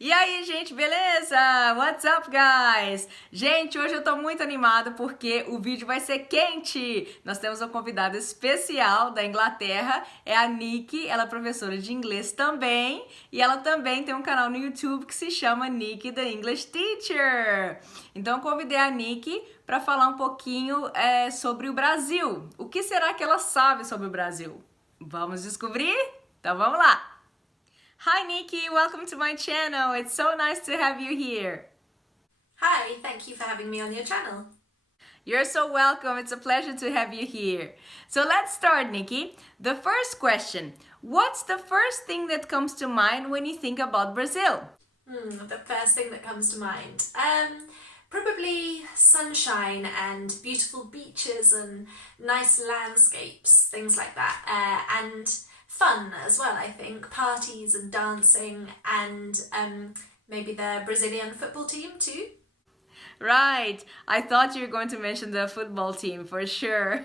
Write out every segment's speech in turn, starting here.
E aí, gente, beleza? What's up, guys? Gente, hoje eu tô muito animada porque o vídeo vai ser quente. Nós temos uma convidada especial da Inglaterra, é a Nicki, ela é professora de inglês também, e ela também tem um canal no YouTube que se chama Nicki the English Teacher. Então eu convidei a Nicki para falar um pouquinho sobre o Brasil. O que será que ela sabe sobre o Brasil? Vamos descobrir? Então vamos lá! Hi Nicki, welcome to my channel. It's so nice to have you here. Hi, thank you for having me on your channel. You're so welcome. It's a pleasure to have you here. So let's start, Nicki. The first question. What's the first thing that comes to mind when you think about Brazil? The first thing that comes to mind. Probably sunshine and beautiful beaches and nice landscapes, things like that. And fun as well, I think. Parties and dancing and maybe the Brazilian football team too. Right. I thought you were going to mention the football team for sure.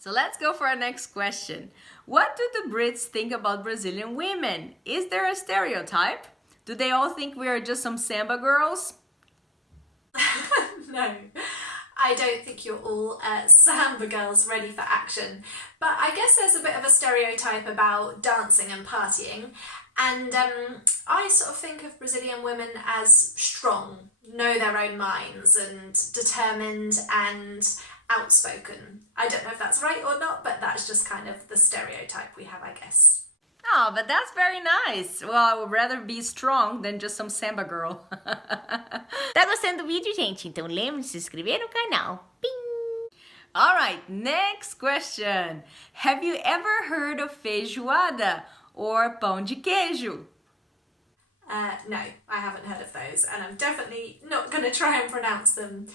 So let's go for our next question. What do the Brits think about Brazilian women? Is there a stereotype? Do they all think we are just some samba girls? No, I don't think you're all samba girls ready for action. But I guess there's a bit of a stereotype about dancing and partying. And I sort of think of Brazilian women as strong, know their own minds and determined and outspoken. I don't know if that's right or not, but that's just kind of the stereotype we have, I guess. Oh, but that's very nice. Well, I would rather be strong than just some samba girl. Tá gostando do vídeo, gente? Então lembre de se inscrever no canal. Ping! Alright, next question. Have you ever heard of feijoada or pão de queijo? No, I haven't heard of those, and I'm definitely not going to try and pronounce them.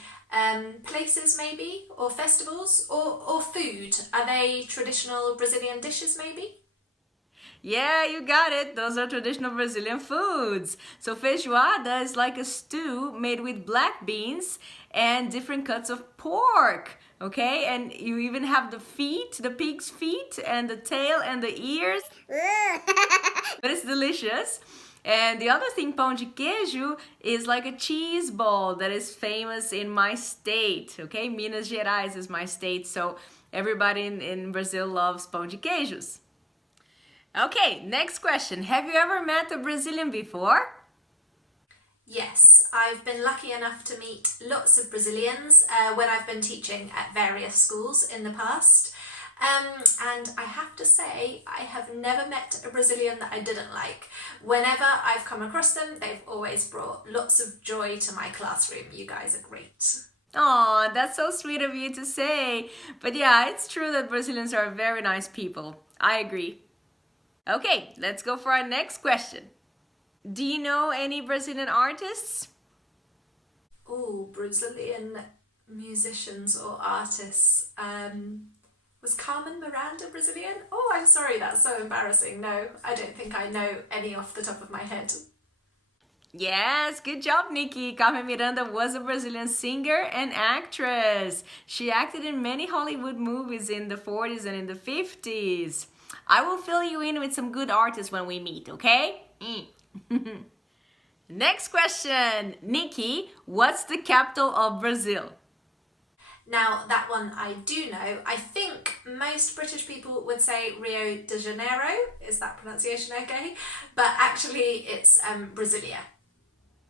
Places maybe, or festivals, or food. Are they traditional Brazilian dishes maybe? Yeah, you got it. Those are traditional Brazilian foods. So feijoada is like a stew made with black beans and different cuts of pork. Okay, and you even have the feet, the pig's feet, and the tail and the ears. But it's delicious. And the other thing, pão de queijo, is like a cheese ball that is famous in my state. Okay, Minas Gerais is my state, so everybody in Brazil loves pão de queijos. Okay, next question. Have you ever met a Brazilian before? Yes, I've been lucky enough to meet lots of Brazilians when I've been teaching at various schools in the past. And I have to say, I have never met a Brazilian that I didn't like. Whenever I've come across them, they've always brought lots of joy to my classroom. You guys are great. Aw, that's so sweet of you to say. But yeah, it's true that Brazilians are very nice people. I agree. Okay, let's go for our next question. Do you know any Brazilian artists? Oh, Brazilian musicians or artists. Was Carmen Miranda Brazilian? Oh, I'm sorry, that's so embarrassing. No, I don't think I know any off the top of my head. Yes, good job, Nicki. Carmen Miranda was a Brazilian singer and actress. She acted in many Hollywood movies in the 40s and in the 50s. I will fill you in with some good artists when we meet, okay? Next question. Nicki, what's the capital of Brazil? Now, that one I do know. I think most British people would say Rio de Janeiro. Is that pronunciation okay? But actually, it's Brasilia.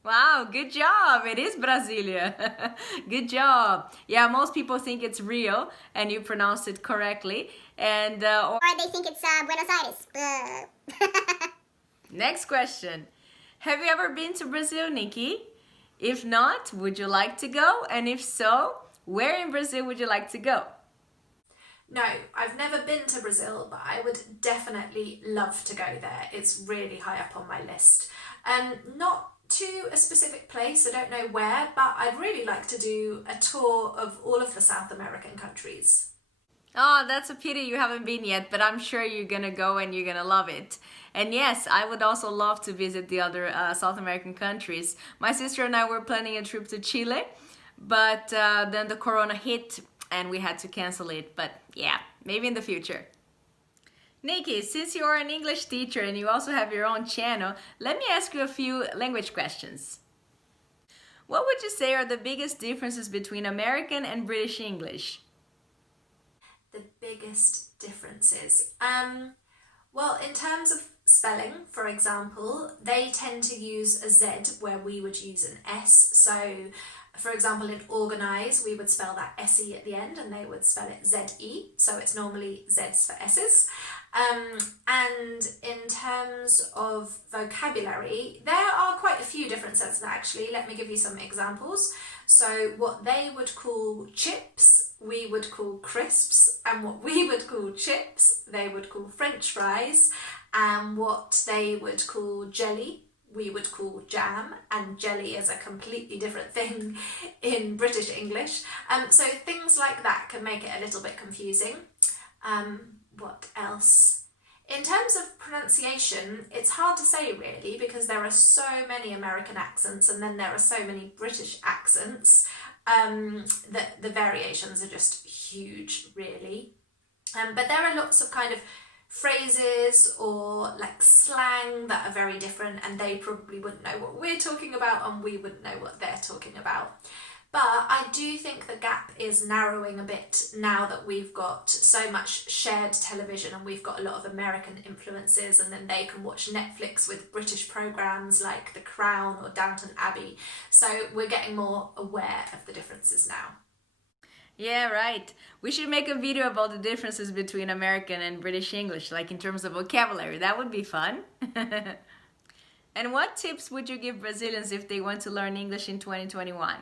Wow, good job. It is Brasilia. Good job. Yeah, most people think it's Rio and you pronounced it correctly. And or they think it's Buenos Aires. Next question. Have you ever been to Brazil, Nicki? If not, would you like to go? And if so, where in Brazil would you like to go? No, I've never been to Brazil, but I would definitely love to go there. It's really high up on my list. Not to a specific place, I don't know where, but I'd really like to do a tour of all of the South American countries. Oh, that's a pity you haven't been yet, but I'm sure you're gonna go and you're gonna love it. And yes, I would also love to visit the other South American countries. My sister and I were planning a trip to Chile, but then the corona hit and we had to cancel it. But yeah, maybe in the future. Nicki, since you are an English teacher and you also have your own channel, let me ask you a few language questions. What would you say are the biggest differences between American and British English? The biggest differences? Well, in terms of spelling, for example, they tend to use a Z where we would use an S. So, for example, in organise, we would spell that S-E at the end and they would spell it Z-E. So it's normally Z's for S's. And in terms of vocabulary, there are quite a few differences actually. Let me give you some examples. So what they would call chips, we would call crisps, and what we would call chips, they would call French fries, and what they would call jelly, we would call jam, and jelly is a completely different thing in British English. So things like that can make it a little bit confusing. What else? In terms of pronunciation, it's hard to say really because there are so many American accents and then there are so many British accents that the variations are just huge really. But there are lots of kind of phrases or like slang that are very different and they probably wouldn't know what we're talking about and we wouldn't know what they're talking about. But I do think the gap is narrowing a bit now that we've got so much shared television and we've got a lot of American influences and then they can watch Netflix with British programmes like The Crown or Downton Abbey. So we're getting more aware of the differences now. Yeah, right. We should make a video about the differences between American and British English, like in terms of vocabulary. That would be fun. And what tips would you give Brazilians if they want to learn English in 2021?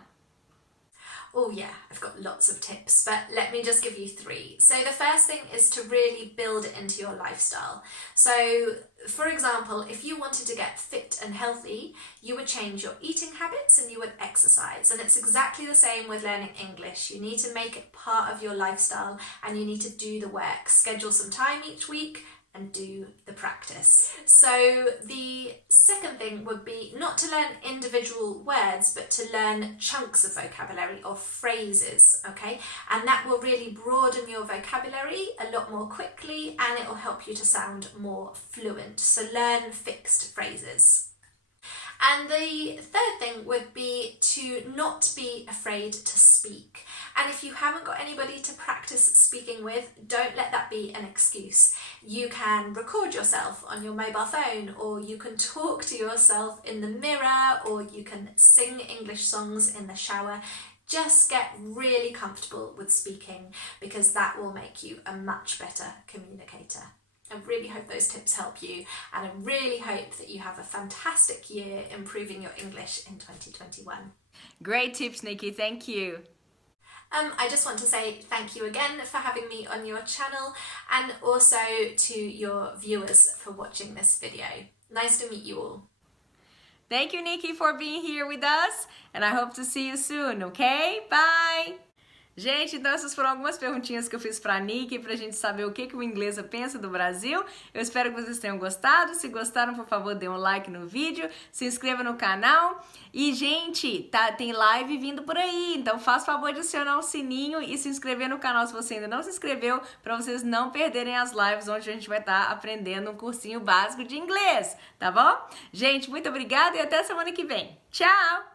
Oh yeah, I've got lots of tips, but let me just give you 3. So the first thing is to really build it into your lifestyle. So for example, if you wanted to get fit and healthy, you would change your eating habits and you would exercise. And it's exactly the same with learning English. You need to make it part of your lifestyle and you need to do the work. Schedule some time each week and do the practice. So the second thing would be not to learn individual words, but to learn chunks of vocabulary or phrases, okay? And that will really broaden your vocabulary a lot more quickly and it will help you to sound more fluent. So learn fixed phrases. And the third thing would be to not be afraid to speak. And if you haven't got anybody to practice speaking with, don't let that be an excuse. You can record yourself on your mobile phone, or you can talk to yourself in the mirror, or you can sing English songs in the shower. Just get really comfortable with speaking because that will make you a much better communicator. I really hope those tips help you and I really hope that you have a fantastic year improving your English in 2021. Great tips, Nicki. Thank you. I just want to say thank you again for having me on your channel and also to your viewers for watching this video. Nice to meet you all. Thank you, Nicki, for being here with us and I hope to see you soon, okay? Bye! Gente, então essas foram algumas perguntinhas que eu fiz pra Nicki pra gente saber o que o Inglesa pensa do Brasil. Eu espero que vocês tenham gostado. Se gostaram, por favor, dê um like no vídeo, se inscreva no canal. E, gente, tem live vindo por aí, então faça o favor de acionar o sininho e se inscrever no canal se você ainda não se inscreveu, pra vocês não perderem as lives onde a gente vai estar aprendendo um cursinho básico de inglês, tá bom? Gente, muito obrigada e até semana que vem. Tchau!